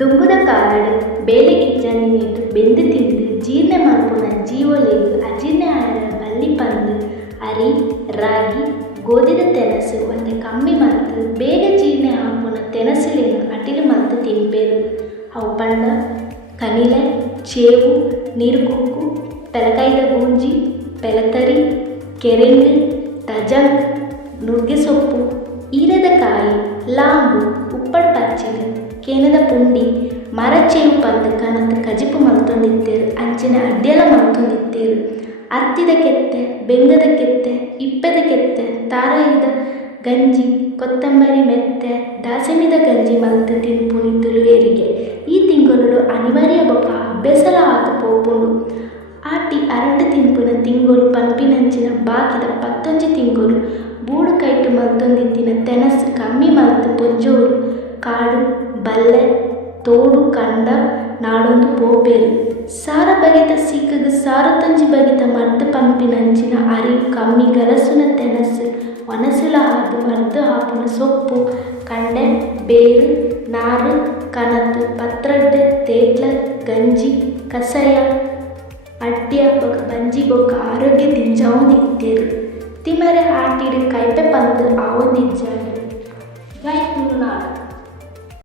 ದುಂಬುದ ಕಾರಡ್ ಬೇಲೆಗಿಜ್ಜಾನಿ ನೀಟ್ ಬೆಂದು ತಿಂದು ಜೀರ್ಣ ಮಲ್ಪುನ ಜೀವೊಲೆಗ್ ಅಜೀರ್ಣ ಆಯನ ಬಲ್ಲಿ ಪಂದ್ ಅರಿ ರಾಗಿ ಗೋಧಿದ ತೆನಸು ಒಂತೆ ಕಮ್ಮಿ ಮಲ್ತು ಬೇಗ ಜೀರ್ಣ ಆಪುನ ತೆನಸುಲೆನ್ ಅಟಿಲು ಮಲ್ತು ತಿನ್ಪೇರು. ಅವು ಪಂಡ ಕನಿಲೆ, ಚೇವು, ನೀರುಕುಕ್ಕು, ಪೆಲಕೈದ ಗೂಂಜಿ, ಪೆಲತರಿ, ಕೆರೆಂಗ್, ತಜಂಗ್, ನುಗ್ಗೆ ಸೊಪ್ಪು, ಈರದ ಕಾಯಿ, ಲಾಂಬು, ಉಪ್ಪಡ್ ಪಚ್ಚಿದು, ಕೇನದ ಪುಂಡಿ, ಮರಚೇವು ಪಂದ್ ಕಣತ್ ಕಜಿಪು ಮಲ್ತೊಂದಿತ್ತೇರು. ಅಂಚಿನ ಅಡ್ಡೆಲ ಮಲ್ತೊಂದಿತ್ತೇರು. ಅರ್ತಿದ ಕೆತ್ತೆ, ಬೆಂಗದ ಕೆತ್ತೆ, ಇಪ್ಪೆದ ಕೆತ್ತೆ, ತಾರಾಯಿದ ಗಂಜಿ, ಕೊತ್ತಂಬರಿ ಮೆತ್ತೆ, ದಾಸಮಿದ ಗಂಜಿ ಮಲ್ತು ತಿನ್ಪುನಿ ತುಳುವೇರಿಗೆ. ಈ ತಿಂಗೊಲು ಅನಿವಾರ್ಯ ಬೊಕ ಅಭ್ಯಾಸಲ ಆದು ಪೋಪುಂಡು. ಆಟಿ ಅರಟ ತಿನ್ಪುನ ತಿಂಗೊಲು ಪನ್ಪಿನಂಚಿನ ಬಾಕಿದ 11 ತಿಂಗೊಲು ಬೂಡು ಕೈಟ್ ಮಲ್ತೊಂದಿತ್ತಿನ ತೆನಸು ಕಮ್ಮಿ ಮಲ್ತು ಪೊಂಜೋರು ಕಾಡು ಬಲ್ಲೆ ತೋಡು ಕಂಡ ನಾಡೊಂದು ಪೋಪೇರು. ಸಾರ ಬಗೆತ ಸಿಕ್ಕಗ್ ಸಾರತೊಂಜಿ ಬಗೆತ ಮರ್ದು ಪಂಪಿನಂಚಿನ ಅರಿವು ಕಮ್ಮಿ ಗಲಸುನ ತೆನಸು ಒನಸುಲ ಆದು ಮರ್ದು ಆಪುನ ಸೊಪ್ಪು ಕಂಡೆ ಬೇರು ನಾರು ಕನತು ಪತ್ರಡ್ಡೆ ತೇಟ್ಲ ಗಂಜಿ ಕಷಾಯ ಅಡ್ಡ್ಯ ಬೊಕ ಬಂಜಿ ಬೊಕ ಆರೋಗ್ಯ ದಿಂಜಾವುಂದಿತ್ತೇರು. ತಿಮರೆ ಆಟಿಡ್ ಕೈಪೆ ಪಂದ್ ಆವೊಂದಿಜ್ಜಾಂಡ್. ಜೈ ತುಳುನಾಡು.